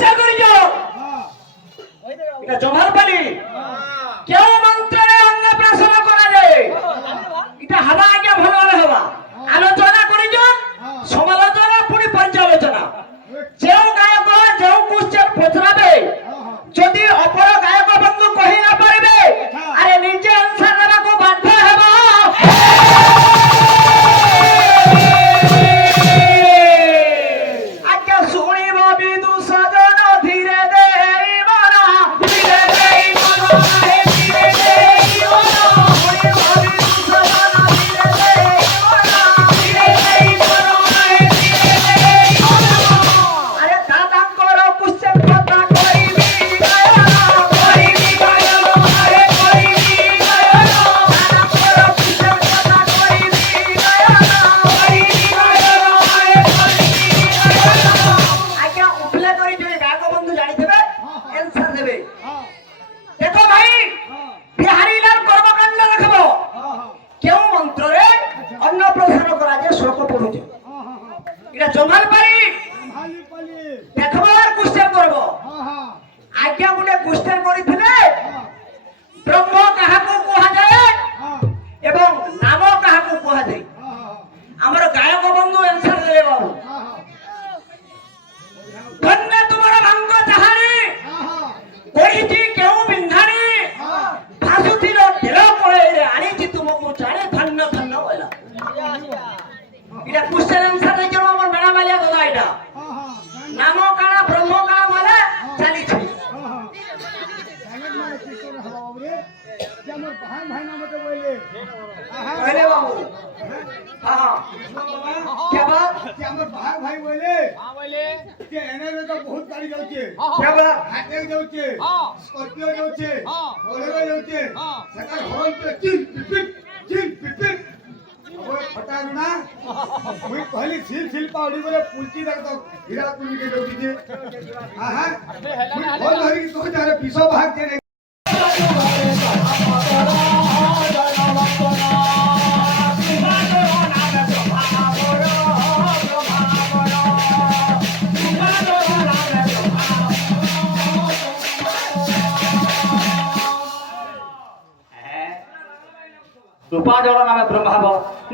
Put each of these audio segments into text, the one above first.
কুশল করিছ এটা জমার পালি কেউ মন্ত্রে অঙ্গ প্রাশন করা যায় এটা হবা আগে ভালো হবা আলোচনা করিছ সমালোচনা পুরি পর্যালোচনা যেও গায়ক যেও কুশল পছরাবে যদি অপর গায়ক বন্ধু কহি না পারিবে আরে নিজে আনসার দেବାକୁ বাধ্য ହେବ আজ্ঞা শুনিব বিদু সজন ধীরে দেই মন ধীরে দেই মন ধীরে দেই মন শুনিব বিদু সজন ধীরে দেই মন ধীরে দেই মন ধীরে দেই মন আরে দাদাঙ্কর কুশল কথা কইবি देखो भाई बिहारी लाल कर्मकांड रखब केउ मंत्रे अन्न प्रसार करा जे श्लोक पढुचे इरा जमाल पारी देखबार क्वेश्चन करब आज्ञा गुटे क्वेश्चन करिथिले ब्रह्म काहाको कहा जाय एवं नाम काहाको कहा जाय हमर गायक बंधु आंसर देले बाबू धन्य तुम्हारा भांग चाहानी कोइटी केउ बिंधानी भासुथिलो दिलो कोळे रे आनीची तुमको जाने धन्य धन्य होला इटा क्वेश्चन आंसर रे जमा मन बना मालिया दादा इटा नाम काना ब्रह्म काना माला चाली छी हमर बहन भाई नाम तो बोले पहले बाबू हां क्या बात कि हमर बहन भाई बोले हां बोले कि एने रे तो बहुत गाड़ी जाउचे क्या बात हाथे जाउचे स्कॉर्पियो जाउचे बोलेरो जाउचे सकर हॉर्न पे चिन पिपिप ओए फटारू ना मुई पहली सील पाउडी बोले पुलची तक तो हीरा पुली के जाउची जे हां मुई बहुत हरी तो जारे पीछो भाग जे रूपाजल नामे ब्रह्माव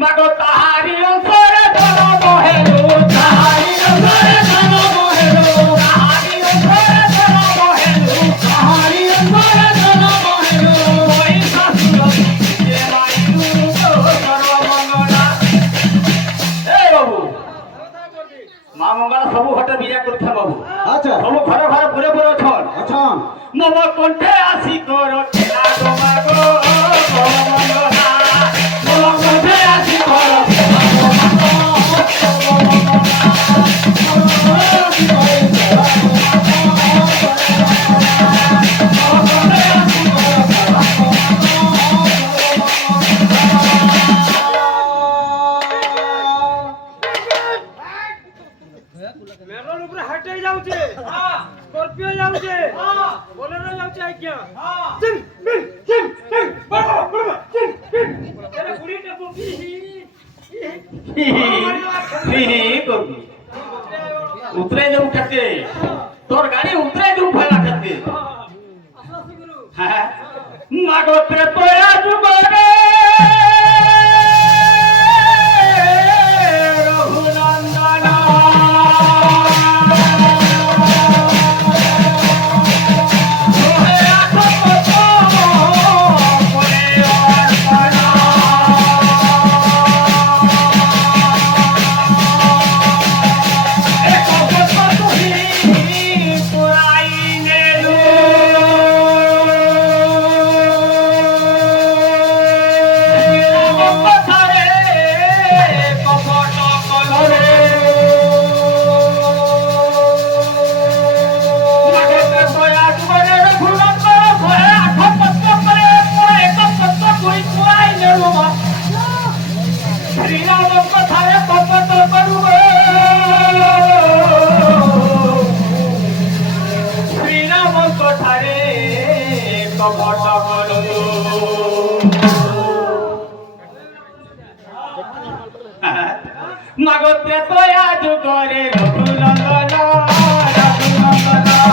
मागो ताहारी अंतरे धन बहेलो ताहारी अंतरे धन बहेलो ताहारी अंतरे धन बहेलो ताहारी अंतरे धन बहेलो ओई सासुर जे माइलु तो सर्वमंगला ए बाबू मां मंगला सब हटे बिया करथे बाबू अच्छा सब घर घर पुरे पुरे छन अच्छा मम कंठे आसी करो ठेला गो मागो सर्वमंगला मेरोर ऊपर हटे जाउचे हां स्कॉर्पियो जाउचे हां बोलेरो जाउचे आज्ञा हां चिन तेरे बुढ़ी के बुकी ही उतरे जो उठते तोर गाड़ी उतरे जो फैला करते हां मागोत्रे तोया जुगरे মাগো তে তোয়া যুগরে রঘুনন্দন রঘুনন্দন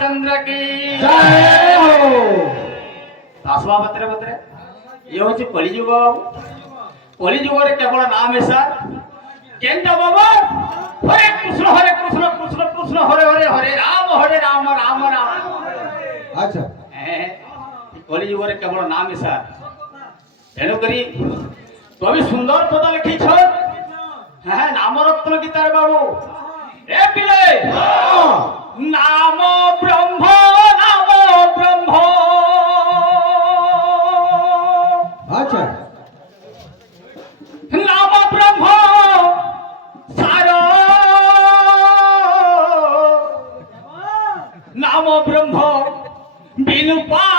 रामचंद्र की जय हो आसवा बतरे बतरे ये होची कलिजुग कलिजुग रे केवल नाम है सर केंदा बाबा हरे कृष्ण कृष्ण कृष्ण हरे हरे हरे राम राम राम अच्छा कलिजुग रे केवल नाम है सर तेणु करी तो भी सुंदर पद लिखी छ नाम रत्न गीतार बाबू ए पिले नाम ब्रह्म अच्छा नाम ब्रह्म सार नाम ब्रह्म बिनु पा